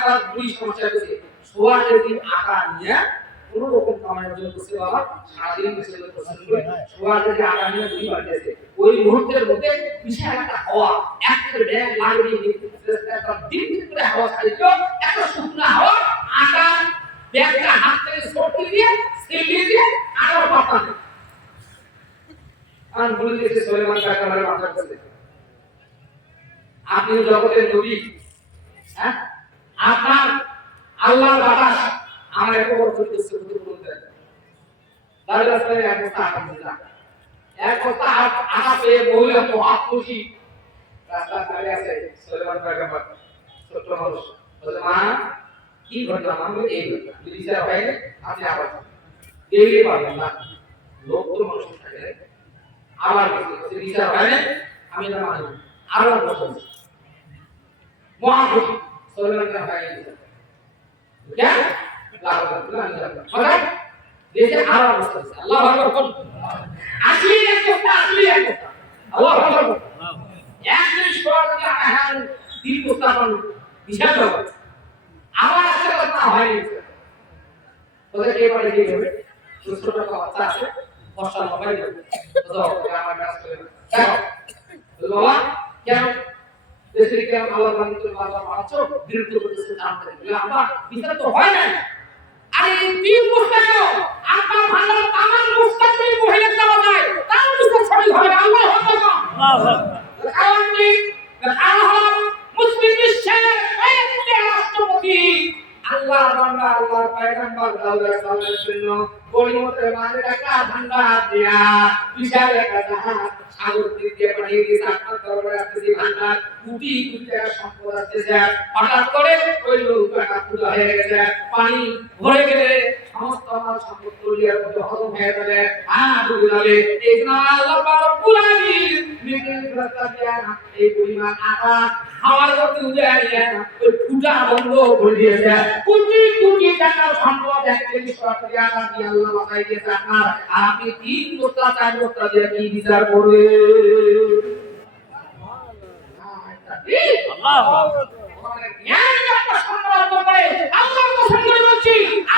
একটা দুই সমস্যা হচ্ছে সোয়া কেজি আটা নিয়ে কোন রকম কামানোর জন্য করছে বাবা সারাদিন বসে পছন্দ করে সোয়া কেজি আটা নিয়ে দুই বাড়তেছে ওই মুহূর্তের মধ্যে বিশাল একটা হাওয়া একটা ব্যাগ লাগিয়ে একটা দিন করে হাওয়া ছাড়িত একটা শুকনো হাওয়া আটা ব্যাগটা হাত থেকে সরিয়ে দিয়ে সেলিয়ে দিয়ে আরো পাঠানো আর বলে দিয়েছে সুলাইমান কাকার মাথা কাছে আপনি জগতের নবী হ্যাঁ আপনার আল্লাহর বাতাস আমার এক বড় করতেছে বলতে তার কাছে এক কথা আলহামদুলিল্লাহ এক কথা আটা পেয়ে বলে তো খুশি রাস্তা দাঁড়িয়ে আছে সুলাইমান কাকা ছোট মানুষ বলে মা কি ঘটনা আমি এই ঘটনা বিচার হয় না আপনি আবার দেখলে পাবেন না লোক তো মানুষ থাকে আবার বিচার হয় না আমি না মানি আবার বসুন মহাপুরুষ সুলাইমান কাকা হয়ে क्या जैसे आराम से अल्लाह अकबर असली एक अल्लाह अकबर एक जिनिस করার জন্য এখন দিন উত্থাপন বিশাল ব্যাপার আমার আসলে কথা হয় তোদের এই বাড়ি দিয়ে হবে ছোট ছোট বাচ্চা আছে ফসল মোবাইল তো আমার কাছে দেখো বাবা কেন দেশের কেন আল্লাহ বান্দাদের বারবার মারছো বিরক্ত করতেছে জানতে বলে আল্লাহ বিচার তো হয় না আরে তিন মুস্তাক আপনার ভান্ডার তামাম মুস্তাক এই মহিলা দেওয়া যায় তার বিচার সঠিক হবে আল্লাহ আকবার আপনি আল্লাহ মুসলিম বিশ্বের একটি রাষ্ট্রপতি আল্লাহর বান্দা আল্লাহর পয়গম্বর সাল্লাল্লাহু আলাইহি ওয়াসাল্লাম গরিবদের মাঝে একটা ভান্ডার দিয়া বিশাল একটা জাহাজ সাগর দিয়ে পাঠিয়ে দিয়েছে আপনার দরবারে আসতেছি ভান্ডার কোটি কোটি টাকা সম্পদ আসতেছে হঠাৎ করে ওই নৌকাটা পুরো হয়ে গেছে পানি ভরে গেলে সমস্ত আমার সম্পদ তুলিয়ার মতো হজম হয়ে যাবে ডুবে যাবে এই জন্য আল্লাহ রব্বুল আলামিন মেঘের রাস্তা দিয়া এই পরিমাণ আটা হাওয়ার গতি উড়িয়ে নিয়ে ওই ফুটা বন্ধ করে দিয়েছে কোটি কোটি টাকার সম্পদ একটি সরকারি আটা দিয়ে আল্লাহ বাঁচাই দিয়েছে আপনার আর আপনি তিন বস্তা চার বস্তা দিয়ে কি বিচার করবে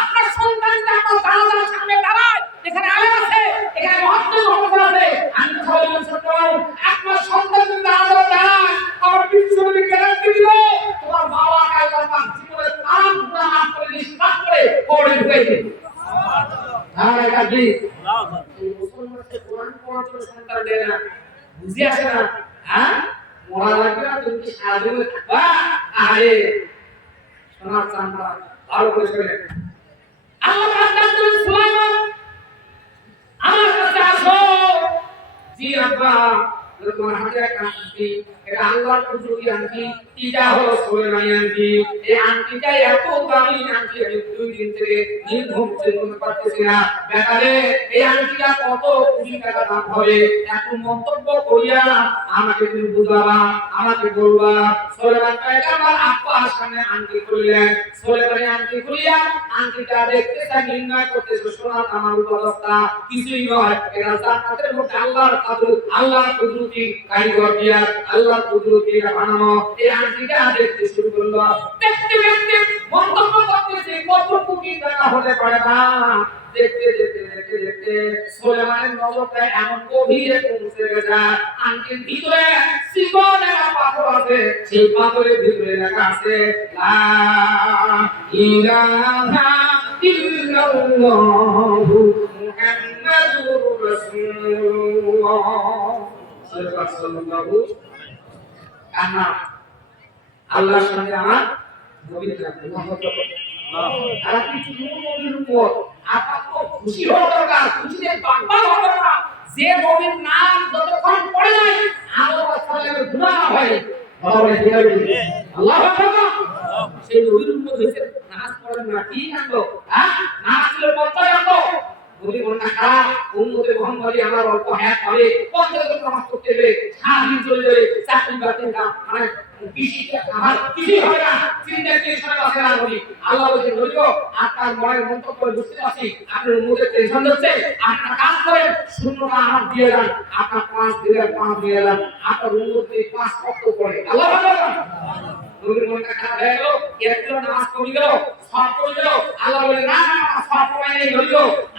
আপনার সন্তানটা আপনার জানাজার সামনে দাঁড়ায় এখানে আলেম আছে এখানে মহাত্মা আছে আমি আপনার সন্তান জানাজার দাঁড়ায় আমার বিশ্ববিদ্যালয় গ্যারান্টি দিল তোমার বাবা আল্লাহ পাক জীবনের তাম পুরা মাফ করে নিষ্পাপ করে পড়ে ঢুকে দিবে হ্যাঁ কাজী এই মুসলমানকে কোরআন পড়ার জন্য সন্তান দেয় না বুঝি আসে না হ্যাঁ মরা লাগবে না তুমি সারাদিন থাকবা আরে সোনার চান্দা ভালো করে শুনে আল্লাহ পাক বলেন সুলাইমান আমার কাছে আসো জি আব্বা তোমার হাতে একটা আংটি এটা আল্লাহর কুদরতি আংটি এটা হলো সুলাইমানি আংটি এই আংটিটা এত দামি আংটি আমি 2 দিন থেকে নির্ঘুম চিন্তা করতেছি না বেকারে এই আংটিটা কত কোটি টাকা দাম হবে এত মন্তব্য করিয়া আমাকে তুমি বুঝাবা আমাকে বলবা সুলাইমান পয়গম্বর আব্বার সামনে আংটি খুললেন সুলাইমানি আংটি খুলিয়া আংটিটা দেখতেছে নির্ণয় করতেছে সোনার আমার অবস্থা কিছুই নয় এটা জান্নাতের মধ্যে আল্লাহর কাদর আল্লাহর কুদরতি কারিগর দিয়া আল্লাহর কুদরতি বানানো এই আংটিটা দেখতে শুরু করলো দেখতে দেখতে মন্তব্য করতেছে কত কোটি টাকা হতে পারে না দেখতে দেখতে দেখতে দেখতে সুলাইমানের নজরটা এমন গভীরে পৌঁছে গেছে আংটির ভিতরে জীবনের পাথর আছে সেই পাথরের ভিতরে লেখা আছে লা ইলাহা ইল্লাল্লাহু মুহাম্মাদুর রাসূলুল্লাহ সাল্লাল্লাহু আনা আল্লাহর সঙ্গে আমার নবীর মহব্বত আর কিছু নবীর উপর আপনার তো খুশি হওয়া দরকার খুশিতে পাগল হওয়া দরকার যে নবীর নাম যতক্ষণ পড়ে যায় আল্লাহ সাল্লাল্লাহু গুনাহ না হয় বলে দিবে আল্লাহু আকবার সেই নবীর উপর হইছে নামাজ পড়েন না কি কাণ্ড হ্যাঁ নামাজ পড়লে পঞ্চায় আনতো নবী বলেন না খারাপ উম্মতে মুহাম্মাদি আমার অল্প হায়াত হবে 50 জন নামাজ পড়তে হবে সারাদিন চলে যাবে চাকরি বাকরি না মানে আমার কিছু হবে না চিন্তা টেনশন আছে না বলি আল্লাহ বলে নবী গো আপনার মনের মন্তব্য বুঝতে পারছি আপনার উম্মতের টেনশন হচ্ছে আপনার কাজ করেন শূন্যটা আমার দিয়ে দেন আপনার 5 দিয়ে দেন আপনার উম্মতের 5 কত পড়ে আল্লাহ আকবার নবীর মনটা খারাপ হয়ে গেল, একটু নামাজ কমে গেল, সব কমে গেল। আল্লাহ বলে না না সব কমাই নেই হইল,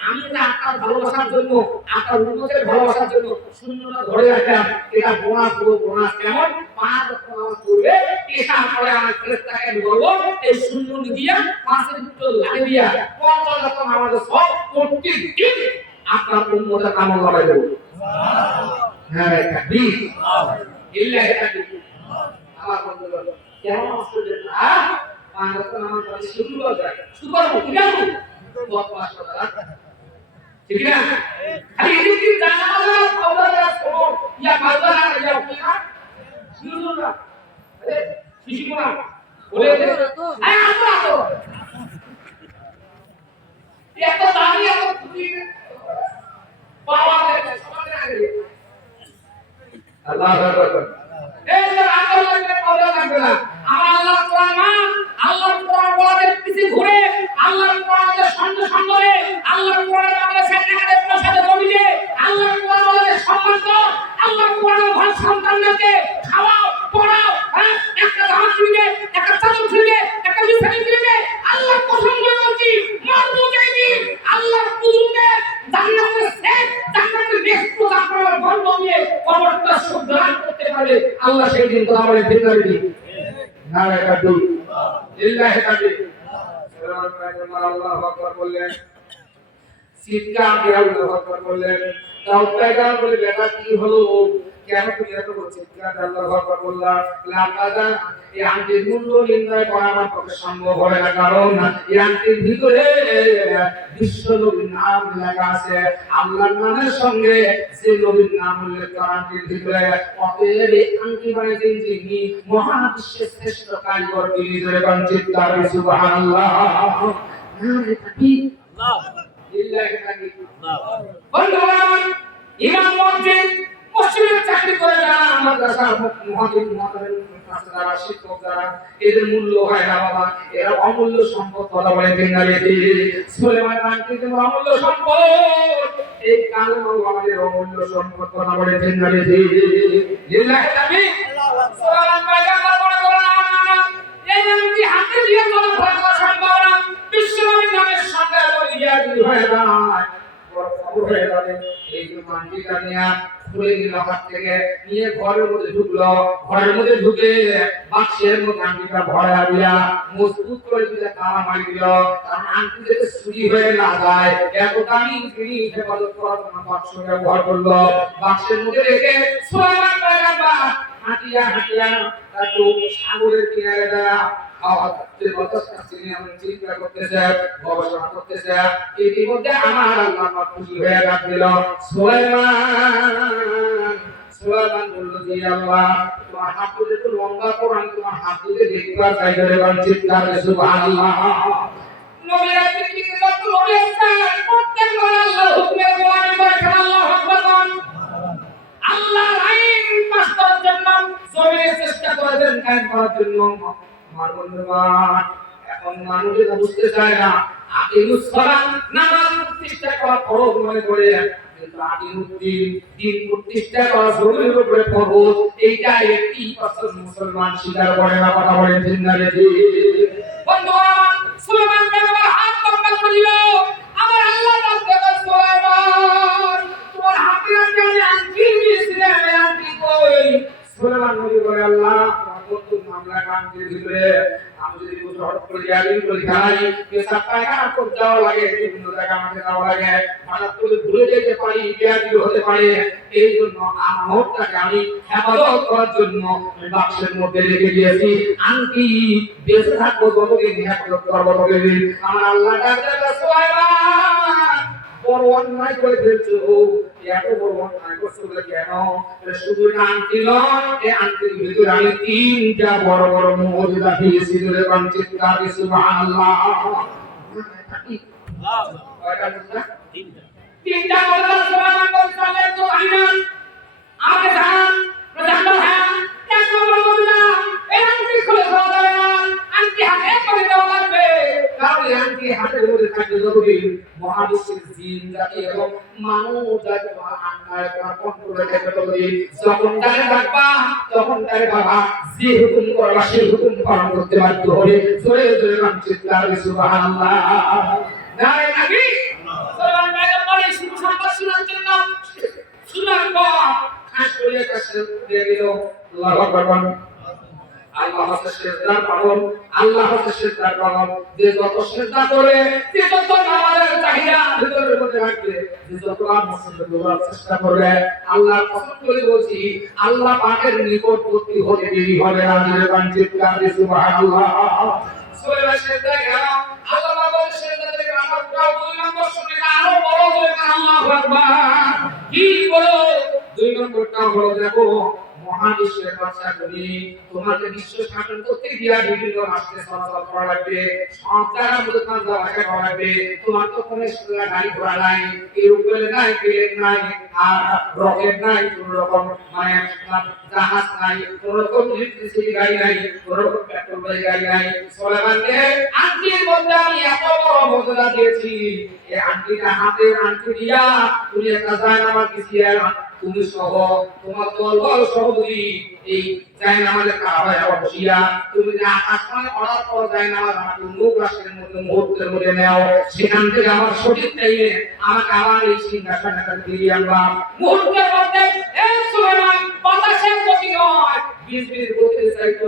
আমি তো আপনার ভালোবাসার জন্য, আপনার উন্নতের ভালোবাসার জন্য শূন্যটা ধরে রাখলাম। এটা বোনাস, পুরো বোনাস। কেমন? 5 ওয়াক্ত নামাজ পড়বে, এসা পরে আমার ফেরেশতাকে বলবো এই শূন্য দিয়া 5 এর ভিতর লাগিয়ে দিয়া 50 ওয়াক্ত নামাজ সব প্রতিদিন আপনার উম্মতের আমল লাগাই দেব। হ্যাঁ তাকবীর, ইল্লাহি তাকবীর। আমার বন্ধুগণ কেমন আসলে না পাঁচ নামাজ পড়ে শুরু করে যায়, শুরু করব কি করব বহুত পাস করা, ঠিক না? খালি এই দিন জানালা পাউডার করব ইয়া পাউডার আর যাও কি না শুরু না, আরে শিশু না বলে দে আয় আসো আসো এত দাঁড়িয়ে এত খুশি পাওয়া যায় সমাজে আগে আল্লাহু আকবার। এই যে আকল লাগবে পাওয়া লাগবে না, আমার আল্লাহর কোরআন মান, আল্লাহর কোরআন বলাদের পিছে ঘুরে, আল্লাহর কোরআনের সঙ্গে সঙ্গে, আল্লাহর কোরআনের আমাদের সাথে প্রসাদে জমিয়ে, আল্লাহর কোরআন বলাদের সম্মান কর, আল্লাহর কোরআনের ঘর সন্তানদেরকে খাওয়াও পড়াও, হ্যাঁ একটা জামা কিনে, একটা চাদর কিনে, একটা বিছানা কিনে, আল্লাহর কসম করে বলছি মরবো যাইনি আল্লাহর কুদরতে জান্নাতের শেখ, জান্নাতের বেহেশত আপনার গর্ব নিয়ে কবরটা সুগ্রাণ করতে পারে আল্লাহ সেই দিন তো আমাদের জিন্দারে দিন। নারে তাকবীর, লিল্লাহি তাকবীর। আল্লাহু আকবার বললেন, চিৎকার দিয়ে আল্লাহু আকবার বললেন। দাউদ পয়গম্বর বলে বেটা কি হলো, কেন তুমি এত চিৎকার দিয়ে আল্লাহু আকবার বললা? লাকাদা এই আংটির মূল্য নির্ণয় করা আমার পক্ষে সম্ভব হয় না, কারণ এই আংটির ভিতরে বিশ্ব নবীর নাম লেখা আছে। আল্লাহর নামের সঙ্গে যে নবীর নাম উল্লেখ করা আংটির ভিতরে, অতএব এই আংটি বানিয়েছেন যিনি মহাবিশ্বের শ্রেষ্ঠ কারিগর, তিনি ধরে চিৎকার দিয়ে সুবহানাল্লাহ। নারে তাকবীর, লিল্লাহি তাকবীর। বন্ধুগণ ইমাম মসজিদের চাকরি করে যারা মাদ্রাসা মুহাদ্দিস মুহাদ্দিস যারা শিক্ষক যারা, এদের মূল্য হয় না বাবা, এরা অমূল্য সম্পদ। কথা বলে ঠিক না বেশি? সুলেমান আংটি যেমন অমূল্য সম্পদ, এই কালেমা আমাদের অমূল্য সম্পদ। কথা বলে ঠিক না বেশি? লিল্লাহি তাকবীর। সুলেমান পয়গম্বর বলে বলেন এই আংটি হাতে দিয়ে চলা করা সম্ভব না, বিশ্বনবীর নামের সঙ্গে বলিয়া দুই হয়ে যায়, খবর হয়ে যাবে। এই যে আংটিটা নিয়ে খুলে নিল হাত থেকে, নিয়ে ঘরের মধ্যে ঢুকলো, ঘরের মধ্যে ঢুকে বাক্সের মধ্যে আংটিটা ভরা দিয়া মজবুত করে দিলে তালা মারি দিল, কারণ আংটি যাতে চুরি হয়ে না যায় এত দামি জিনিস হেফাজত করার জন্য বাক্স ব্যবহার করলো। বাক্সের মধ্যে রেখে সুলাইমান পয়গম্বর হাঁটিয়া হাঁটিয়া একটু সাগরের কিনারে যায়, চিন্তা করতেছে, গবেষণা করতেছে। ইতিমধ্যে আমার আল্লাহ খুশি হয়ে গেল। সুলাইমান বলল যে আল্লাহ তোমার হাত দুটো একটু লম্বা করো, আমি তোমার হাত দুটো দেখতে চাই। ধরে চিৎকার করে সুবহানাল্লাহ। নবীরা পৃথিবীতে যত নবী আছে প্রত্যেকবার আল্লাহর হুকুমে গোলামি করে আল্লাহু আকবার। আল্লাহর আইন বাস্তবায়নের জন্য জমিনে চেষ্টা করেছেন, কায়েম করার জন্য। আমার বন্ধুগণ এখন মানুষ এটা বুঝতে চায় না, আকিমুস সালাত নামাজ প্রতিষ্ঠা করা ফরজ মনে করে, কিন্তু আকিমুদ্দিন দিন প্রতিষ্ঠা করা জরুরির উপরে ফরজ, এইটা 80% মুসলমান স্বীকার করে না। কথা বলেন ঠিক না বেশি? বন্ধুগণ সুলাইমান পয়গম্বর হাত লম্বা করিল, আমার আল্লাহ বলতে সুলাইমান তোমার হাতে আমি আংটি দিয়েছিলাম, আংটি কই? সুলাইমান নবী বলে আল্লাহ তোমার মামলা কান্তির ভিতরে আমি যদি কিছু হট করে যাই বলি খাই পেশাব পায়খানা করতে যাওয়া লাগে, বিভিন্ন জায়গা আমাকে যাওয়া লাগে, হঠাৎ করে ভুলে যেতে পারি, ব্যাধি হতে পারে। এই জন্য আমারটাকে আমি হেফাজত করার জন্য বাক্সের মধ্যে রেখে দিয়েছি। আংটি বেঁচে থাকবো যতদিন হেফাজত করবো ততদিন। আমার আল্লাহ সুলাইমান বড় অন্যায় করে ফেলছো, এত বড় অন্যায় করছো কেন? শুধু আংটি নয়, এই আংটির ভিতরে আমি 3টা বড় বড় মুজিজা পেয়েছি। চিৎকার করে সুবহানাল্লাহ। কয়টা মুজিজা? 3টা মুজিজা। সুলাইমান বললেন তো আইমান আমাকে জানান, জানান হ্যাঁ এক নম্বর মুজিজা এই আংটি খুলে দেওয়া যাবে না, আংটি হাতে করে দেওয়া লাগবে, কারণ এই আংটি আঙ্গুলি হাতের মধ্যে থাকবে যতদিন মহাবিশ্বের জিন জাতি এবং মানুষ জাতি আঙ্গায় কন্ট্রোলে থাকবে ততদিন যখন তারে ডাকবা তখন তারে বাবা যে হুকুম করবা সেই হুকুম পালন করতে বাধ্য হবে জোরে জোরে নাম চিৎকার সুবহানাল্লাহ নারে নাকি সুবহান পয়গম্বরের শুভ সংবাদ শোনার জন্য শোনার পর খাস করে কাছে দিয়ে দিল আল্লাহু আকবার আল্লাহ হচ্ছে সিজদার পাগল আল্লাহ হচ্ছে সিজদার পাগল যে যত সিজদা করে যে যত নামাজের চাহিদা ভিতরের মধ্যে রাখবে যে যত মুসলমান দৌড়ার চেষ্টা করবে আল্লাহ কসম করে বলছি আল্লাহ পাকের নিকটবর্তী হতে দেরি হবে না যে বাঞ্ছিত কাজে সুবহানাল্লাহ সূরা সিজদা গেল আল্লাহ পাক সিজদা থেকে আমার দুই নম্বর শুনে আরো বড় হয়ে আল্লাহু আকবার কি বলো দুই নম্বরটা হলো দেখো মহাবিশ্বের বাদশা তুমি তোমাকে বিশ্ব শাসন করতে গিয়া বিভিন্ন রাষ্ট্রে চলাচল করা লাগবে সব জায়গার মধ্যে তোমার যাওয়া করা লাগবে তোমার তো কোনো গাড়ি ঘোড়া নাই এরোপ্লেন নাই প্লেন নাই আর রকেট নাই কোন রকম মানে জাহাজ নাই কোন রকম ইলেকট্রিসিটি গাড়ি নাই কোন রকম পেট্রোল গাড়ি নাই সোলেমানকে আংটির মধ্যে আমি এত বড় মর্যাদা দিয়েছি এই আংটিটা হাতের আংটি দিয়া তুমি একটা জায়নামাজ দিছিয়া তুমি সহ তোমার দলবল সহযোগী এই জায়নামাজের কাবায় বসিয়া তুমি যে আসমানে অর্ডার করো জায়নামাজ আমাকে মুখ রাষ্ট্রের মধ্যে মুহূর্তের মধ্যে নেও সেখান থেকে আমার সঠিক টাইমে আমাকে আমার এই সিংহাসনটা ফিরিয়ে আনবা মুহূর্তের মধ্যে এই সুলেমান বাতাসের গতি নয় বিজলির গতির চাইতে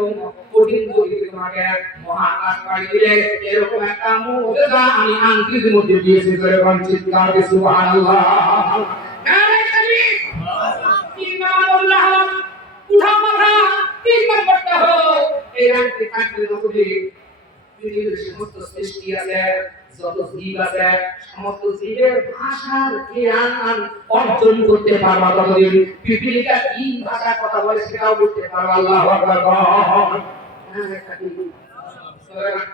কঠিন গতিতে তোমাকে মহাকাশ পাড়ি দিলে এরকম একটা মুজিজা আমি আংটির মধ্যে দিয়েছি করে বঞ্চিত কারবে সুবহানাল্লাহ নারে তাকবীর তিন নামাজুল্লাহ উঠা মাথা তিন নম্বরটা হলো এই আংটি থাকলে যতদিন পৃথিবীর সমস্ত সৃষ্টি আছে যত জীব আছে সমস্ত জীবের ভাষার জ্ঞান অর্জন করতে পারবা ততদিন পৃথিবীটা কি ভাষা কথা বলে সেটাও বুঝতে পারবা আল্লাহু আকবার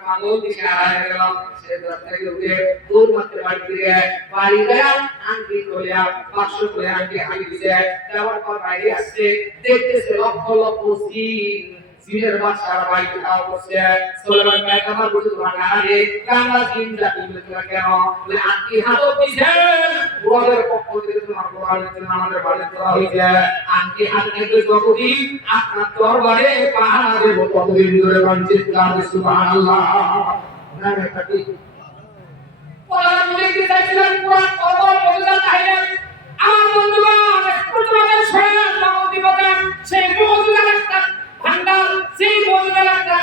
পাগল দিকে আড়াই গেল সে দর থেকে উঠে দূর মাত্র বাড়ি দিয়ে বাড়ি গেলাম আংটি খুলিয়া বাক্স খুলে আংটি হাঁটি দিছে দেওয়ার পর বাইরে আসছে দেখতেছে লক্ষ লক্ষ জিনের বাচ্চারা বাড়িতে খাওয়া করছে সুলেমান পয়গম্বর বলতে তোমার আরে কামলা জিন জাতি বলে তোমরা কেন বলে আংটি হাতে দিছে ওদের পক্ষ থেকে তোমার কোরআনের জন্য আমাদের বাড়ি করা হয়েছে আংটি হাতে থেকে যতদিন আপনার দরবারে পাহারা দেব ততদিন ধরে বঞ্চিত কারবে সুবহানাল্লাহ নামে থাকি কোরআন লিখতে চাইছিলেন কোরআন কবর মজা তাহলে আমার বন্ধুগণ তোমাদের শরীরে আল্লাহ দিবেন সেই মজুদার একটা ভান্ডার সেই মজুদার একটা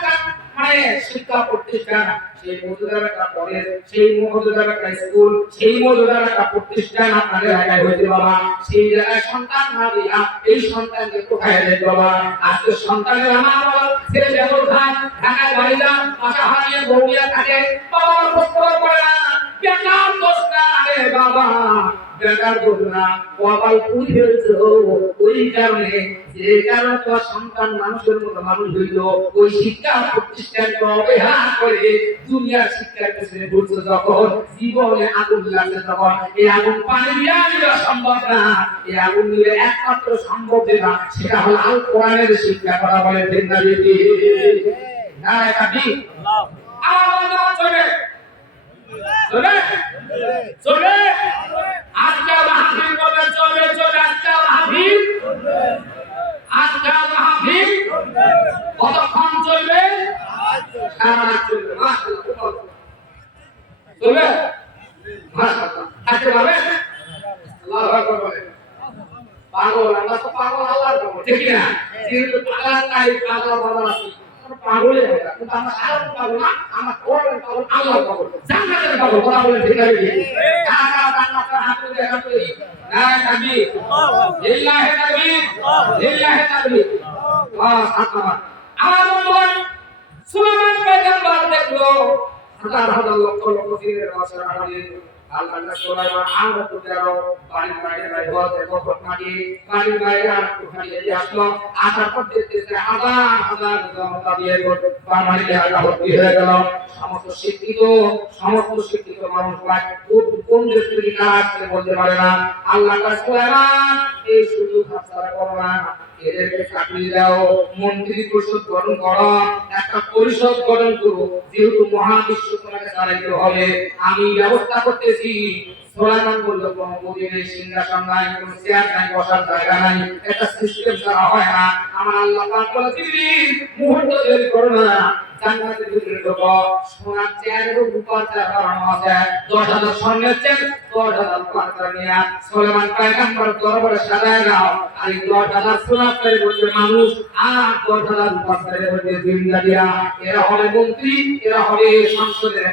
মানে শিক্ষা প্রতিষ্ঠান সেই মজুদার একটা কলেজ সেই মজুদার একটা স্কুল সেই মজুদার একটা প্রতিষ্ঠান আপনাদের এলাকায় হয়েছে বাবা সেই জায়গায় সন্তান না দিয়া এই সন্তানকে কোথায় দেন বাবা আজকে সন্তানের আমার বাবা ছেলে যেমন খায় ঢাকায় বাড়ি যান আশা হারিয়ে বউয়া থাকে বাবার কষ্ট করে না বেকার দোষ না রে বাবা বেকার দোষ না কপাল পুড়িয়েছে ওই কারণে যে কারণে তোমার সন্তান মানুষের মতো মানুষ হইল ওই শিক্ষা প্রতিষ্ঠানকে অবহেলা করে দুনিয়ার শিক্ষার পেছনে ঘুরছে যখন জীবনে আগুন লাগছে তখন এই আগুন পানি দিয়ে সম্ভব না এই আগুন নিলে একমাত্র সম্ভব যেটা সেটা হলো আল কোরআনের শিক্ষা করা বলে ঠিক না বেটি না এটা ঠিক আমার চলে চলে চলে আজকে মাহফিল বলে চলে চলে আজকে মাহফিল আজকে মাহফিল কতক্ষণ চলবে সারা রাত চলবে মাশাআল্লাহ চলবে মাশাআল্লাহ আজকে ভাবে আল্লাহু আকবার বলে পাগল আমরা তো পাগল আল্লাহর পাগল ঠিক না কিন্তু পাগল তাই পাগল বাবা আছে পাগলে এটা কিন্তু আমরা সারা পাগল না আমরা কোরআন পাগল আল্লাহর পাগল জান্নাতের পাগল বলা বলে ঠিক আছে কারা জান্নাতের হাতে দেখা করি না তাকবীর লিল্লাহি তাকবীর লিল্লাহি তাকবীর আল্লাহ আমার বন্ধুগণ সুলেমান পয়গম্বর দেখলো হাজার হাজার লক্ষ লক্ষ জিনের বাচ্চারা হাজির আল্লাহ সুলাইমান আমরা তো যাও বাড়ির বাইরে বাইরে হতে কপট মাটি বাড়ির বাইরে আর কোথায় এসে আসলো আসার পর দেখতেছে হাজার হাজার জনতা দিয়ে বাড়িতে আগা ভর্তি হয়ে গেল সমস্ত শিক্ষিত মানুষ কোন দেশ থেকে কারা আসছে বলতে পারে না আল্লাহ সুলাইমান এই সুযোগ হাতছাড়া করো না এদেরকে চাকরি দাও, মন্ত্রী পরিষদ গঠন করো, একটা পরিষদ গঠন করো, যেহেতু মহাবিশ্ব তোমাকে চালাইতে হবে, আমি ব্যবস্থা করতেছি। সোলাইমান বলল, কোন মদিনায় সিংহাসন নাই, কোন চেয়ার নাই, বসার জায়গা নাই, একটা সিস্টেম ছাড়া হয় না। আমার আল্লাহ পাক বলে, জিবরিল মুহূর্ত দেরি করো না, জান্নাতের ভিতরে ঢোকো, সোনার চেয়ার এবং রূপার চেয়ার বানানো আছে, 10,000 স্বর্ণের চেয়ার, 10,000 রূপার চেয়ার নিয়ে সোলাইমান পয়গম্বর দরবারে সাজায় দাও। আর এই 10,000 সোনার চেয়ারের মধ্যে মানুষ, আর 10,000 রূপার চেয়ারের মধ্যে জিন্দাদিয়া, এরা হবে মন্ত্রী, এরা হবে সংসদের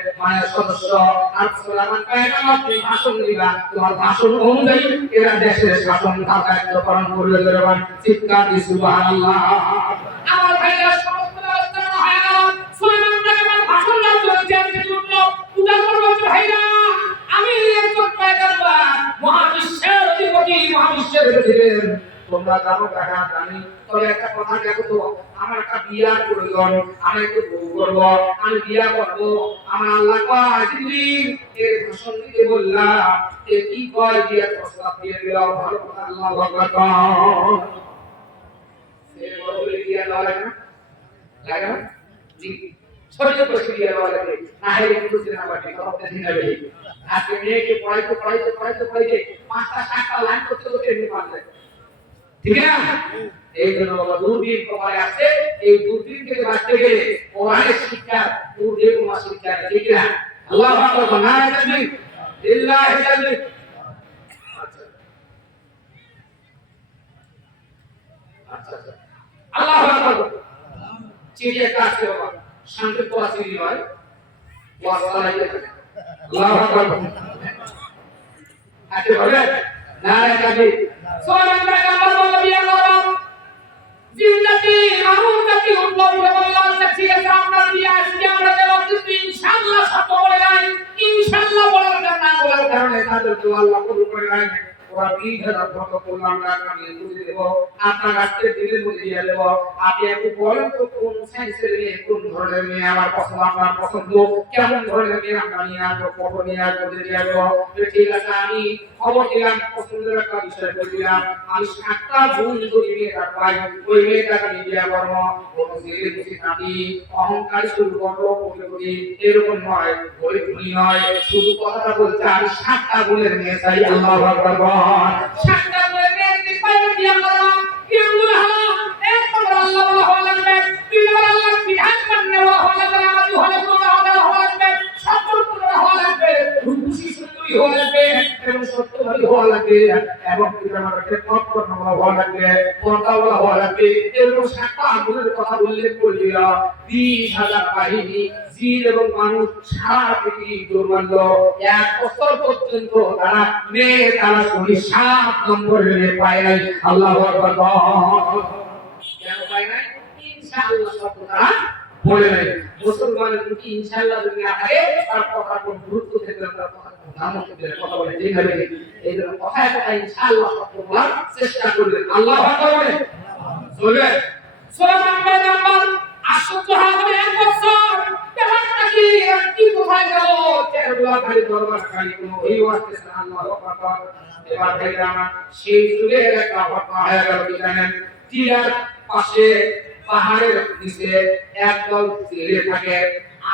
সদস্য। আর সোলাইমান পয়গম্বর তুমি ভাষণ দিবা, তোমার ভাষণ অনুযায়ী এরা দেশের শাসন দায়িত্ব পালন করবে। চিৎকার দিয়ে সুবহানাল্লাহ। আমার ভাইরা সমস্ত ব্যবস্থা হয় না, সুলাইমান পয়গম্বর ভাষণ দিয়েছেন, উঠলো পূজা করবো। ভাইরা আমি একজন পয়গম্বর, মহাবিশ্বের অধিপতি, মহাবিশ্বের প্রেসিডেন্ট, তোমরা জানো দেখা জানি, তবে একটা কথা দেখো তো, আমার একটা বিয়ার প্রয়োজন, আমি একটু বউ করব, আমি বিয়া করব। আমার আল্লাহ কয়, জিবরিল এর ভাষণ দিতে বললাম, এ কি কয় বিয়ার প্রস্তাব দিয়ে দিল। ভালো কথা, আল্লাহু আকবার। সে বলে বিয়া দেওয়া লাগে না, লাগে না? জি, ছোট ছোট বিয়া দেওয়া লাগে, না হলে কিন্তু দিন আবার ঠিক হবে, দিন হবে। আজকে মেয়েকে পড়াইতে 5টা 7টা লাইন করতে এমনি পারবে, ঠিক না? এই জন্য বাবা দূরবীন কপালে আছে, এই দূরবীন থেকে বাঁচতে গেলে কোরআনের শিক্ষা, দূরবীন শিক্ষা, ঠিক না? আল্লাহু আকবার, নারে তাকবীর, লিল্লাহি তাকবীর। আচ্ছা, আল্লাহু আকবার। চিঠি একটা আছে বাবা, শান্তি পড়া চিঠি নয়, ওয়াসালা লাগে। আল্লাহু আকবার। আচ্ছা বলে, নারে তাকবীর। সোলাইমান পয়গম্বর বলল, বিয়া করো, জিন্নাতি মামুনতি উঠলো, বললাম ঠিক আছে, আপনার বিয়া আজকে আমরা দেব, কিন্তু ইনশাআল্লাহ সত্য বলে নাই। ইনশাআল্লাহ বলার না বলার কারণে তাদের দোয়া আল্লাহ কবুল করে নাই। ওরা 20,000 টাকা করলাম না, আমি বুঝে দেব, আপনার আজকে দিনের মধ্যে দিয়ে দেব। আপনি একটু বলেন তো কোন সাইজের মেয়ে, কোন ধরনের মেয়ে আমার পছন্দ, আপনার পছন্দ, কেমন ধরনের মেয়ে আমরা নিয়ে আসবো, খবর নিয়ে আসবো, দিয়ে আসবো। ঠিক আছে, আমি খবর দিলাম, পছন্দের একটা বিষয় বলে দিলাম, আমি 7টা গুণ যদি মেয়েটা পাই, ওই মেয়েটাকে আমি বিয়ে করবো। কোনো ছেলে বেশি কাটি, অহংকারী শুরু করবো, করি এরকম নয়, বলে ভুলি নয়, শুধু কথাটা বলছে আমি 7টা গুণের মেয়ে চাই। আল্লাহু আকবার। 7টা গুণের মেয়ে পাই, বিয়ে করবো। কি গুণ? এক নম্বর আল্লাহ বলা হওয়া লাগবে, 2 নম্বর আল্লাহ বিধান মানতে হওয়া লাগবে, আমাদের হওয়া লাগবে, সফল হওয়া লাগবে, খুশি সুন্দরী হওয়া লাগবে, এবং সত্যবাদী হওয়া লাগবে, এবং পিতামাতাকে তৎপর হওয়া লাগবে, পর্দাওয়ালা হওয়া লাগবে। এরকম 7টা গুণের কথা উল্লেখ করছিল। 20,000 বাহিনী, জিন এবং মানুষ সারা পৃথিবী দৌড়াল, 1 বছর পর্যন্ত তারা মেয়ে তারা শুনি 7 নম্বরের মেয়ে পায় নাই। আল্লাহু আকবার। কেন পায় নাই? ইনশাআল্লাহ শব্দ তারা বলে নাই। মুসলমানের মুখে ইনশাআল্লাহ যদি না থাকে, তার কথা কোন গুরুত্ব থাকবে না, কথা বলে ঠিক হবে। এই জন্য কথায় কথায় ইনশাআল্লাহ শব্দ বলার চেষ্টা করবেন। আল্লাহু আকবার। চলে সুলাইমান পয়গম্বর আশ্চর্য হয়ে গেলেন, 1 বছর ব্যাপারটা কি কোথায় গেল? চেরগুলা খালি দরবার খালি, কোনো ওই আসতেছে না। আল্লাহু আকবার। এবার দেখলাম সেই যুগের একটা ঘটনা হয়ে গেল, কি জানেন? টিলার পাশে পাহাড়ের নিচে একদল ছেলে থাকে,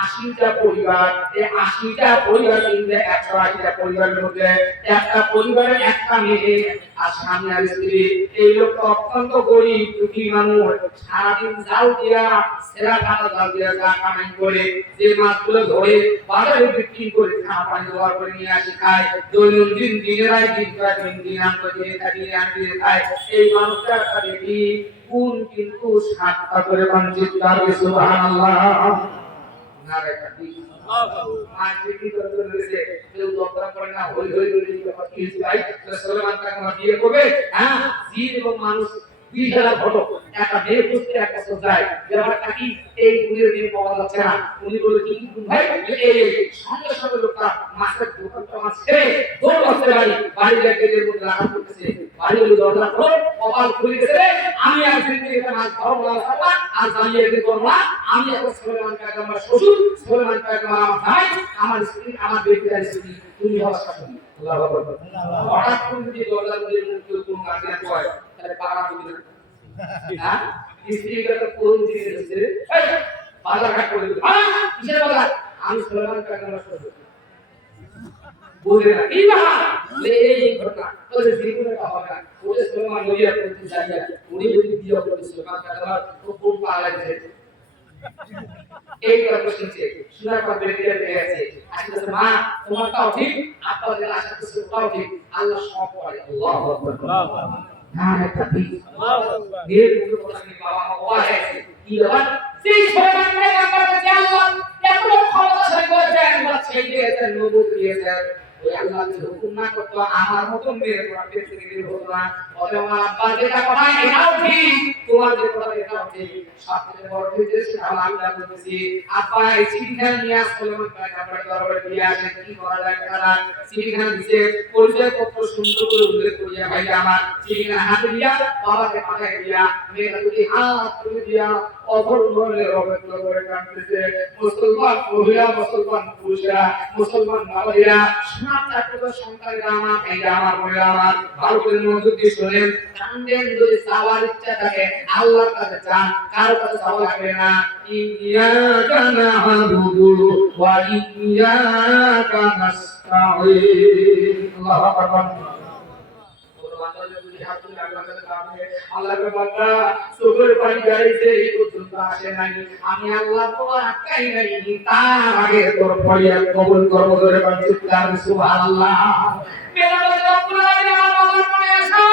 80টা পরিবার। এই 80টা পরিবার মিলে 180টা পরিবারের মধ্যে একটা পরিবারে একটা মেয়ে আর স্বামী আর স্ত্রী। এই লোকটা অত্যন্ত গরিব দুঃখী মানুষ, সারাদিন জাল দিয়া, সেরা কাটা জাল দিয়া যা কামাই করে, যে মাছগুলো ধরে বাজারে বিক্রি করে খাওয়া পানি জোগাড় করে নিয়ে আসি খায়, দৈনন্দিন দিনেরাই দিন আমরা দিয়ে থাকি, দিয়ে খায়। এই মানুষটা দেখি কোন কিন্তু 7টা করে বাঞ্ছিত তার সুবহানাল্লাহ। নারে তাকবীর। আজ কি করতে রয়েছে, কেউ দরকার করে না, হই হই হই কথা কি ভাই, সুলাইমান তাকে বিয়ে করবে। হ্যাঁ, জিন এবং মানুষ 20,000 ঘটক, একটা মেয়ে খুঁজতে 1 বছর যায়। ব্যাপারটা কি, এই গুণের মেয়ে পাওয়া যাচ্ছে না। উনি বলে কি ভাই, এই সঙ্গে সঙ্গে লোকটা মাছের দোকানটা মাছ ছেড়ে দৌড় আসতে বাড়ি গেটের মধ্যে লাগা করতেছে। বাড়ির দরজা খোল, কপাল খুলে গেছে, আমি আর জিন্দগি এটা মাছ ধরবো না, আর জানিয়ে দিতে পারবো না। আমি এখন সুলাইমান পয়গম্বর শ্বশুর, সুলাইমান পয়গম্বর আমার ভাই, আমার স্ত্রী, আমার বেটির স্ত্রী, তুমি হওয়া শাশুড়ি। আল্লাহু আকবার। হঠাৎ করে যদি দরজার মধ্যে কোনো গার্জিয়ান হয়, তাহলে পাড়া দিবে না, হ্যাঁ স্ত্রীকে তো কোন দিয়ে দিচ্ছে এই বাজার ঘাট করে দিল কিসের বাজার আমি সুলেমান কাকার সাথে বলে না এই বাবা এই ঘটনা তো যে জীবনে হবে না ওরে সুলেমান লইয়া করতে যাইয়া উনি যদি বিয়ে করেছিল কাকার তো কোন পা লাগছে এই কথা শুনছে শোনার পর বেরিয়ে গেছে আসলে মা তোমারটাও ঠিক আপনাদের আশা করছি ওটাও ঠিক আল্লাহ সব করে আল্লাহু আকবার হ্যাঁ এটা ঠিক আল্লাহু আকবার এর পুরো কথা কি বাবা বাবা আছে কি ব্যাপার সেই সুলেমান কাকার কাছে আল্লাহ এত ক্ষমতাশালী করেছেন বা সেই দিয়েছেন নবুয়ত দিয়েছেন ওই আল্লাহ যে হুকুম না করতো আমার মত মেয়ে তোরা পৃথিবীর হতো না তবে আমার আব্বা যেটা কথা এটাও ঠিক তোমার যে কথা এটাও ঠিক সবথেকে বড় ঠিক যে সেটা আল্লাহ বলতেছি আব্বা এই চিঠিখানা নিয়ে আসলে আমার কাছে দরবারে দিয়ে আসে কি করা যায় কারা চিঠিখানা দিতে পরিচয় পত্র সুন্দর করে উল্লেখ করিয়া ভাই আমার চিঠিখানা হাতে দিয়া বাবাকে পাঠায় দিয়া মেয়েরা যদি হাত তুলে দিয়া অভরণের অবহেলা করে কাঁদতেছে মুসলমান মহিলা মুসলমান পুরুষরা মুসলমান নারীরা সনাতন সন্তানেরা আমার ভাইরা আমার বোনেরা আমার ভালো করে মনোযোগ দিয়ে শুনেন কান্দেন যদি চাওয়ার ইচ্ছা থাকে আল্লাহর কাছে চান কারো কাছে চাওয়া লাগবে না ইয়াকা না'বুদু ওয়া ইয়াকা নাস্তাঈন আল্লাহু আকবার আল্লাহর বান্দা চোখের পানি গাইছে এই পর্যন্ত আসে নাই আমি আল্লাহ তো আটকাই নাই তার আগে তোর ফরিয়াদ কবুল করব ধরে চিৎকার সুবহানাল্লাহ মেরা বাবা পুরানি আমার বাবার মনে আসা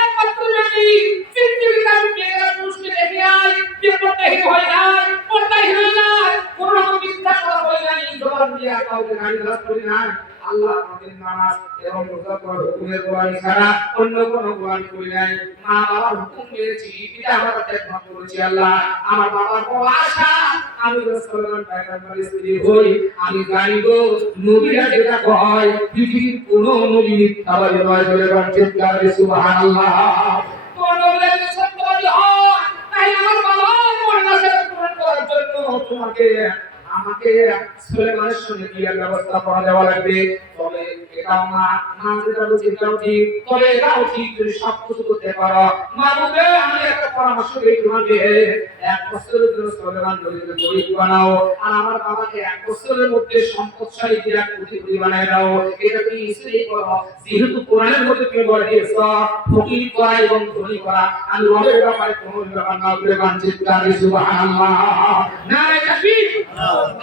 একমাত্র বেটি পৃথিবীর কাছে মেয়েরা মুশকিল দেখে আই বিপদে হয় নাই পড়তাই হয় নাই কোন রকম মিথ্যা কথা হয় নাই জবান দিয়া কাউকে গালি গালাজ করি নাই আল্লাহ আমাদের নামাজ এবং রোজা করার হুকুমের গোলামি ছাড়া অন্য কোনো গোলামি করি নাই মা বাবার হুকুম মেনেছি পিতা মাতার খেদমত করেছি আল্লাহ আমার বাবার বড় আশা আমি রাসূলুল্লাহ পয়গম্বরের স্ত্রী হই আমি জানিব নবীরা যেটা কয় পৃথিবীর কোনো নবী মিথ্যাবাদী নয় বলে চিৎকার করে সুবহানাল্লাহ কোন নবী সত্যবাদী হয় তাই আমার বাবা মনে আছে পূরণ করার জন্য তোমাকে আমাকে সুলেমানের সঙ্গে বিয়ের ব্যবস্থা করা দেওয়া লাগবে তবে এটাও না মা যেটা বলছে এটাও ঠিক তবে এটাও ঠিক যদি সব কিছু করতে পারো মা বলবে আমি একটা পরামর্শ দিই তোমাকে 1 বছরের জন্য সুলেমান নবীকে গরিব বানাও আর আমার বাবাকে 1 বছরের মধ্যে সম্পদশালী দিয়ে কোটিপতি বানায় দাও এটা তুমি ইসরাই করো যেহেতু কোরআনের মধ্যে তুমি বলে দিয়েছো ফকির করা এবং ধনী করা আমি রবের ব্যাপারে কোনো ব্যাপার না বলে বাঞ্ছিত করি সুবহানাল্লাহ নারে তাকবীর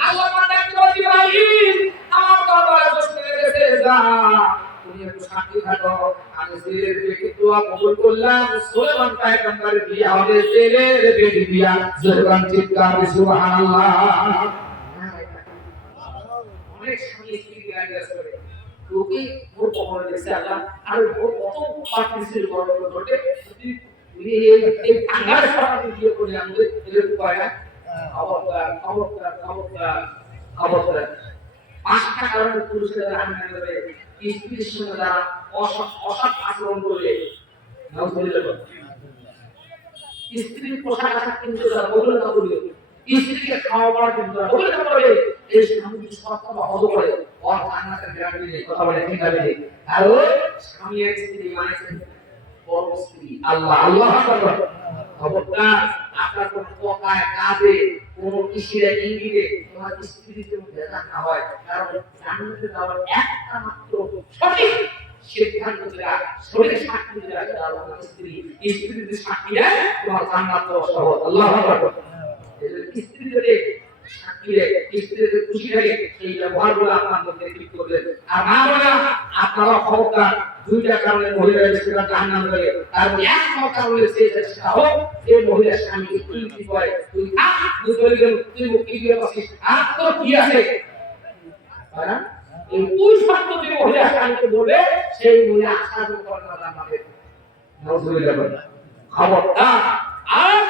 আল্লাহ পাক বলে ইব্রাহিম আমার দরবারে বসে গেছে যা তুমি একটু সাক্ষী থাকো আমি ছেলের বেটি দোয়া কবুল করলাম সুলেমান পয়গম্বরের বিয়ে হবে ছেলের বেটি বিয়া জোরগান চিৎকার সুবহানাল্লাহ অনেক স্বামী স্ত্রী বিয়ে গেছে তোকে ওর কবরে গেছে আল্লাহ আর ও কত পাপ করেছে বড় বড় ঘটে এই আঙ্গার সাথে বিয়ে করে আমাদের এর উপায় না খবরদার 5টা কারণে পুরুষেরা জাহান্নামে যাবে স্ত্রীর সঙ্গে যারা অসৎ আচরণ করবে নাউজুবিল্লাহ স্ত্রীর পোশাক আশাক কিন্তু যারা বদলতা করবে স্ত্রীকে খাওয়া পড়া কিন্তু যারা বদলতা করবে এই স্বামী যদি সৎকর্ম হজ করে ওর জান্নাতের গ্যারান্টি নেই কথা বলে ঠিক আছে আর স্বামী আর স্ত্রী মানে বড় স্ত্রী আল্লাহ আল্লাহ আকবার খবরদার আপনার কোন কথায় কাজে কোন ইশারা ইঙ্গিতে তোমার স্ত্রীর মধ্যে রাখা হয় কারণ জান্নাতে যাওয়ার একটা মাত্র সঠিক সিদ্ধান্ত যেটা সঠিক সাক্ষী যেটা আল্লাহর স্ত্রী যদি সাক্ষী দেয় তোমার জান্নাত সহজ আল্লাহু আকবার স্ত্রী যদি সাক্ষী দেয় স্ত্রী যদি খুশি থাকে সেই ব্যবহারগুলো আপনার মধ্যে ঠিক করবে আর না বলা আপনারা খবরদার 2টা কারণে মহিলারা সেটা জাহান্নামে যাবে আর এক কারণে সেটা হোক এই মহিলার স্বামীকে কি কয় তুই তুই চলে গেল তুই মুক্তি দিয়ে বসিস আর তোর কি আছে তারা এই তুই সত্য যে মহিলার স্বামীকে বলবে সেই মহিলা আশা করবে না জান্নাতে নাউজুবিল্লাহ খবরদার আর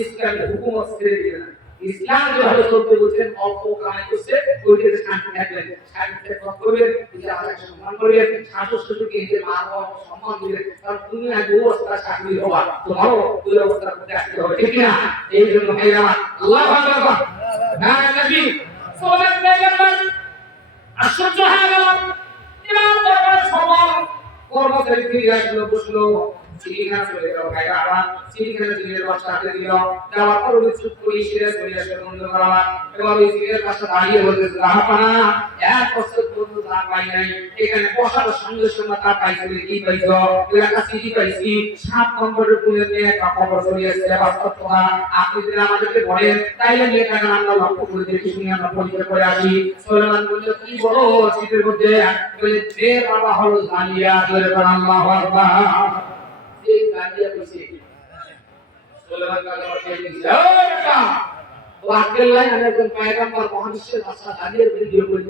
ইসলামের হুকুম ছেড়ে দিবে না ইসলাম যেভাবে চলতে বলছেন অল্প কামাই করছে ওইটাতে শান্তি থাকবেন শান্তিতে করবেন নিজে আমাকে সম্মান করবেন শাশুড় শ্বশুরকে নিজের মা বাবা সম্মান দিবেন কারণ তুমি না দু অবস্থা শান্তি হবা তোমারও দুই অবস্থার মধ্যে আসতে হবে ঠিক না এই জন্য ভাই আমার আল্লাহ আকবার না নবী সাল্লাল্লাহু আলাইহি আশ্চর্য হয়ে গেল ইমাম দরবার সময় কর্মচারী ফিরে আসলো বসলো চিড়িখানা চলে গেল ভাইরা আবার চিড়িখানা চিড়ির বাচ্চা হাতে দিল দেওয়ার পর ওই চুপ করে সিরিয়াস হয়ে আসে বন্ধু করা এবার ওই চিড়ির বাচ্চা দাঁড়িয়ে বলতে রাহাপানা এক বছর পর্যন্ত যা পাই নাই এখানে বসার সঙ্গে সঙ্গে তা পাইছি কি পাইছ এলাকা চিঠি পাইছি 7 নম্বরের পুনে নিয়ে একটা খবর চলিয়েছে বাস্তব কথা আপনি যদি আমাদেরকে বলেন তাইলে নিয়ে টাকা আমরা লক্ষ্য করে দেখি শুনি আমরা পরিচয় করে আসি সুলাইমান বলল কি বলো চিঠির মধ্যে বলে যে বাবা হলো জালিয়া বলে আল্লাহু আকবার এই জালিয়া বসে সুলাইমান কাছে বলছে ও বেটা ওয়াক্কেল্লাহ আমি একজন পয়গম্বর মহাবিশ্বের ভাষা জালিয়ার ভিডিও করে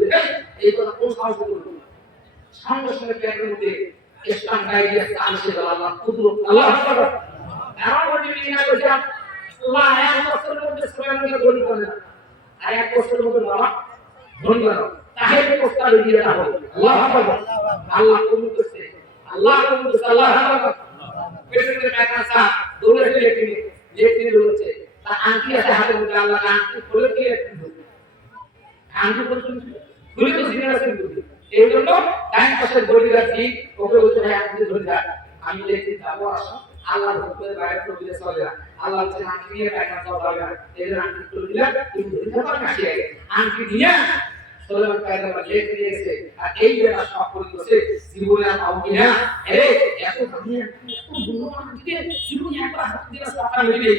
এই কথা কোন সাহস করলো সঙ্গে সঙ্গে প্যাকের মধ্যে ইসলাম গাইডিয়া চালছে আল্লাহ কুদরত আল্লাহ আকবার এমন বলি না কইছে আল্লাহ এক বছরের মধ্যে সুলাইমানকে ধনী করে না আর এক বছরের মধ্যে বাবা ধনী করে তাহলে প্রস্তাব দিয়ে দাও আল্লাহ আকবার আল্লাহ কবুল করছে আল্লাহ কবুল করছে আল্লাহ আকবার পেছনে মেকাসা দৌড়ে লেখে রয়েছে তা আংটি আছে হাতের মধ্যে আল্লাহ আংটি খুলে দিয়ে আংটি পর্যন্ত খুলে তো জিনিস আছে এই জন্য টাইম পাশের বলি রাখি ওকে বলতে ভাই আংটি ধরে যা আমি লেখে যাবো আসো আল্লাহর হুকুমের বাইরে তো বিলে চলে না আল্লাহ যে আংটি নিয়ে টাকা চলে না এই আংটি তুলে দিলে তুমি ধরে থাকো কাছে আংটি দিয়ে সুলাইমান পয়গম্বর লেখে দিয়েছে আর এই যে সব করেছে জীবনে পাবো কিনা আরে এত দুনিয়া এত গুণমান দিতে জীবনে একবার হাত দিয়ে সরকার মিলে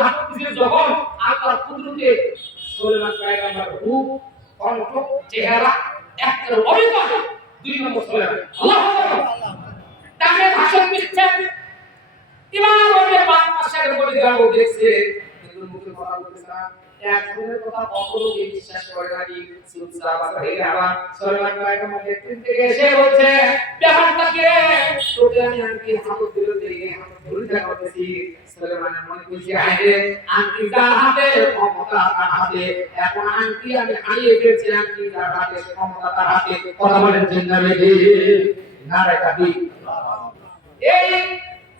হাত দিয়ে যখন আল্লাহর কুদরতে সুলাইমান পয়গম্বর রূপ কণ্ঠ চেহারা একটা অভিমান 2 নম্বর সুলাইমান আল্লাহু আকবার তাকে ভাষণ দিচ্ছেন এবার ওই বাদশার বলে গেল দেখছে কিন্তু মুখে কথা বলতেছে না একজনের কথা কখনো বিশ্বাস করে না কি চুপচাপ হয়ে গেল সুলাইমান পয়গম্বর দেখতে থেকে এসে বলছে ব্যাপারটা কি তোকে আমি আংটি হাত দিলে দিয়ে হাত ধরে দেখাতেছি সুলাইমানের মনে কইছে আইরে আংটি যার হাতে ক্ষমতা তার হাতে এখন আংটি আমি হারিয়ে ফেলছি আংটি যার হাতে ক্ষমতা তার হাতে কথা বলেন জিন্নাতে নারে কাবি এই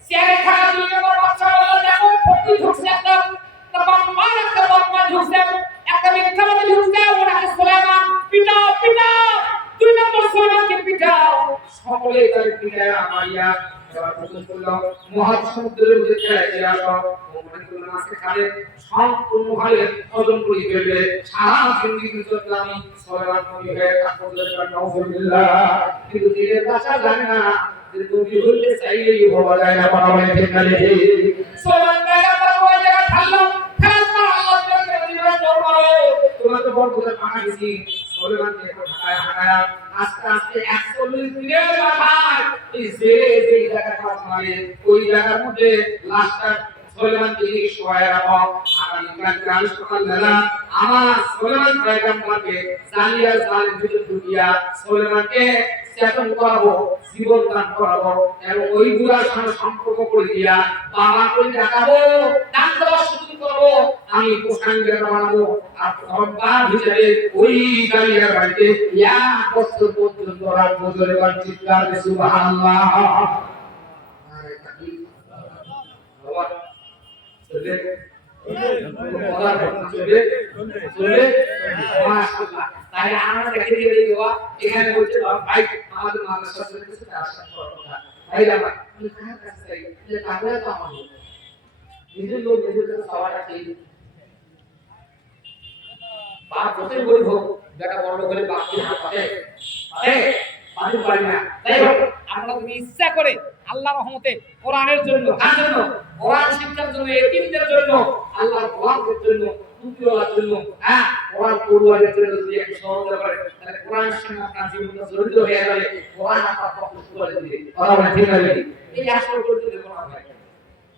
চেয়ারে থাকা দুই নম্বর বাচ্চা বলল দেখো ফকির ঢুকছে একটা বাপমান একটা বাপমান ঢুকছে একটা মিথ্যা বলে ঢুকছে ওনাকে সুলাইমান পিটাও পিটাও 2 নম্বর সুলাইমানকে পিটাও সকলে তার পিটায় আমারিয়া এবার প্রথম করলো মহাসমুদ্রের মধ্যে খেলাতে আসো মনে করলো মাছে খাবে সম্পূর্ণ ভাবে হজম করে ফেলবে সারা জিন্দেগি চলতে আমি সুলাইমান নবী হয়ে থাকবো নাউজুবিল্লাহ কিন্তু দিনের ভাষা জানে না যে তুমি হইতে চাইলেই হওয়া যায় না বলা বলে ঠিক না সুলাইমান পয়গম্বর ওই জায়গা থাকলো খেলা আল্লাহকে দিবেন দরবারে তোমাকে বরকতের পানা দিছি সুলাইমানকে হাঁটায় হাঁটায় আস্তে আস্তে 41 দিনের মাথায় এই যে জায়গাটা মারে ওই জায়গার মধ্যে লাশটা সুলাইমানকে শোয়ায় রাখো আগামীকাল কাল সকালবেলা আমার সুলাইমান পয়গম্বরকে জালিয়া জালের ভিতর ঢুকিয়া সুলাইমানকে চেতন করাবো জীবন দান করাবো এবং ওই বুড়ার সঙ্গে সম্পর্ক করে দিয়া বাবা করে দেখাবো দান দেওয়া শুরু করবো আমি প্রসঙ্গে বানাবো আর সরকার হিসেবে ওই জালিয়ার বাড়িতে 1 বছর পর্যন্ত রাখবো জোরে বল চিৎকার সুবহানাল্লাহ চলে চলে মাশাআল্লাহ তাই আমরা দেখে দিয়ে দেওয়া এখানে বলছে ভাই আমাদের মাদ্রাসা থেকে কিছু আশা করার কথা ভাই আমার তুমি কার কাছে চাই যে তাহলে তো আমার নিজের লোক নিজের কাছে সবার আছে বাপ যতই গরিব হোক বেটা বড় লোক হলে বাপকে হাত পাতে পাতে পারি না তাই আমরা তুমি ইচ্ছা করে আল্লাহর রহমতে কোরআনের জন্য কার জন্য কোরআন শিক্ষার জন্য এতিমদের জন্য আল্লাহর গোলামদের জন্য তুতিওয়ালার জন্য কোরআন পড়ুয়াদের জন্য যদি একটু সহযোগিতা করে তাহলে কোরআনের সঙ্গে আপনার জীবনটা জড়িত হয়ে গেলে কোরআন আপনার পক্ষে করে দিবে কথা বলে ঠিক আছে এই 100 করে দিলে কোরআন ভাই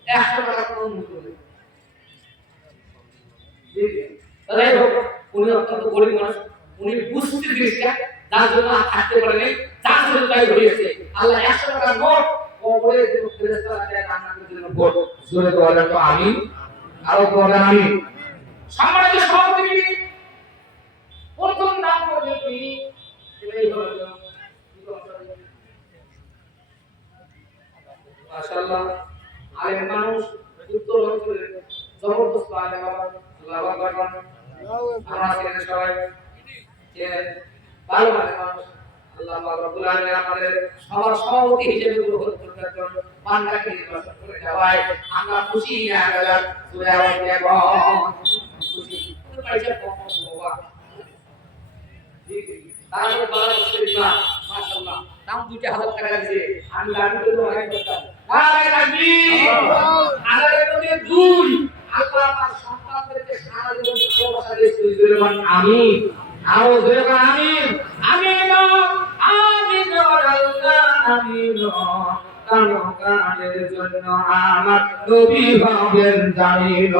100 টাকা কোনো মূল্য নেই তাই হোক উনি অত্যন্ত গরিব মানুষ উনি বুঝতে জিনিসটা যার জন্য থাকতে পারেনি তার জন্য তাই হয়েছে আল্লাহ 100 টাকার নোট কবরে যে ফেরেশতারা দেয় রান্নার জন্য ভোট জোরে বলেন তো আমিন আরো বলেন আমিন সম্মানিত সহযোগী প্রথম নাম করে কি এই হলো মাশাআল্লাহ আলেম মানুষ উত্তর অঞ্চলের জবরদস্ত আলেম আল্লাহু আকবার আমরা এখানে সবাই যে ভালো আলেম মানুষ আল্লাহ পাক রব্বুল আলামিন আমাদের সবার সভাপতি হিসেবে গ্রহণ করতে বান্দাকে নির্বাচন করে যাওয়ায় আমরা খুশি না গেলাম সূরা আল-কাবুন খুশি তো পাইছে বাবা তারপরে বলা হচ্ছে মাশাআল্লাহ দাম 2000 টাকা দিয়েছে আমি লাভি করতে অনেক করতাম আরে তাকবীর আল্লাহর প্রতি দুই আল্লাহ তার সন্তানদেরকে সারা জীবন ভালোবাসা দিয়ে আমিন আরো জোরে বলেন আমিন আমিন আমিন আল্লাহ আমিন কারণের জন্য আমার নবী হবেন জামিন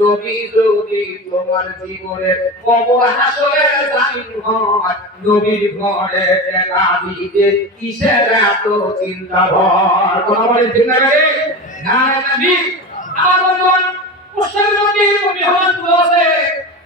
নবী যদি তোমার জীবনের কবর হাসরের জামিন হয় নবীর ঘরে দেখা দিতে কিসের এত চিন্তা ভয় কথা বলেন ঠিক না রে না নবী আমার বন্ধুগণ মুসলিম নবীর মেহমান বসে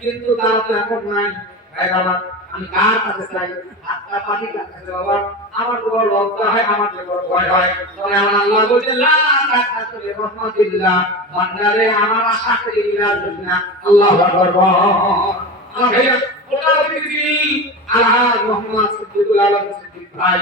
কিন্তু তার তো এখন নাই ভাই বাবা আমি কার কাছে চাই হাতটা পাটি কাছে বাবা আমার বড় লজ্জা হয় আমার বড় ভয় হয় তবে আমার আল্লাহ বলেন লা তাকাতু রহমাতিল্লাহ বান্দারে আমার আশা করি না আল্লাহু আকবার আমার ভাইয়া ওটা বলছি আল্লাহ মুহাম্মদ সাল্লাল্লাহু আলাইহি ওয়াসাল্লাম ভাই